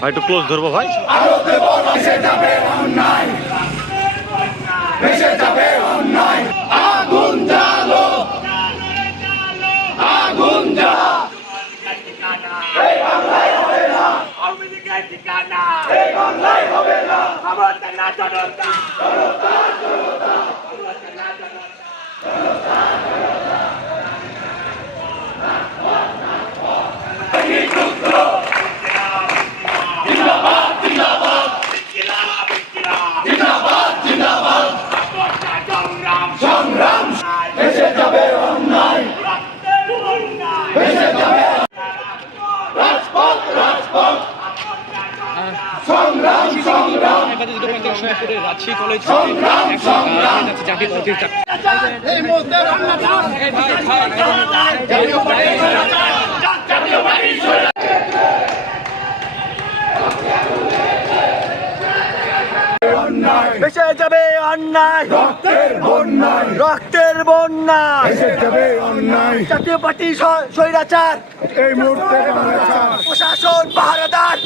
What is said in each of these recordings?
ভাই একটু ক্লোজ ধরবো ভাই। আওয়ামী লীগের ঠিকানা। এই বাংলায় হবে না। ক্ষমতা না জনতা। ক্ষমতা না রাজশাহী কলেজ জাতীয় পার্টির এই মুহূর্তে রান্নাঘাট জাতীয় পার্টি জাতীয় পার্টি ভেসে যাবে অন্যায়। রক্তের বন্যায়। রক্তের বন্যা ভেসে যাবে অন্যায়। জাতীয় পার্টি স্বৈরাচার। এই মুহূর্তে প্রশাসন পাহারাদার।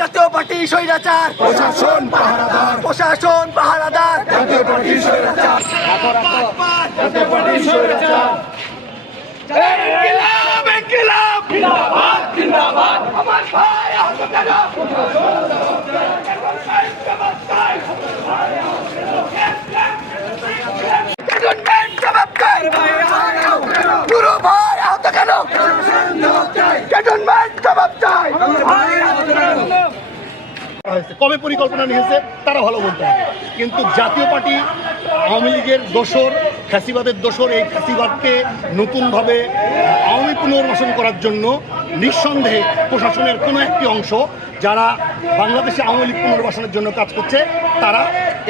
জাতীয় পার্টি স্বৈরাচার। প্রশাসন পাহারাদার। প্রশাসন পাহারাদার। জাতীয় পার্টি স্বৈরাচার। জাতীয় পার্টি স্বৈরাচার। হয়েছে। কবে পরিকল্পনা নিয়েছে, তারা ভালো বলতে হবে কিন্তু জাতীয় পার্টি, আওয়ামী লীগের দোসর ফ্যাসিবাদের দোসর এই ফ্যাসিবাদকে নতুনভাবে আওয়ামী পুনর্বাসন করার জন্য নিঃসন্দেহে প্রশাসনের কোনো একটি অংশ, যারা বাংলাদেশে আওয়ামী লীগ পুনর্বাসনের জন্য কাজ করছে, তারা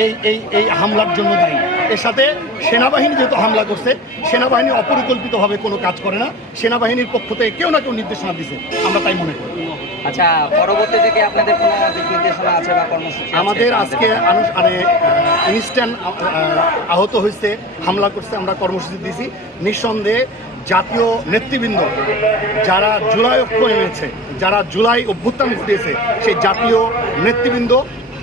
এই এই এই হামলার জন্য দায়ী। এর সাথে সেনাবাহিনী যেহেতু হামলা করছে, সেনাবাহিনী অপরিকল্পিতভাবে কোনো কাজ করে না। সেনাবাহিনীর পক্ষ থেকে কেউ না কেউ নির্দেশনা দিছে। আমরা তাই মনে করি। আচ্ছা পরবর্তী থেকে আপনাদের কোনো দিক নির্দেশনা আছে বা কর্মসূচি আমাদের আজকে মানে ইনস্ট্যান্ট আহত হয়েছে হামলা করছে আমরা কর্মসূচি দিয়েছি। নিঃসন্দেহে জাতীয় নেতৃবৃন্দ যারা জুলাই ঐক্য এনেছে যারা জুলাই অভ্যুত্থান ঘটিয়েছে সেই জাতীয় নেতৃবৃন্দ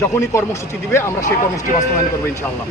যখনই কর্মসূচি দিবে আমরা সেই কর্মসূচি বাস্তবায়ন করব ইনশাআল্লাহ।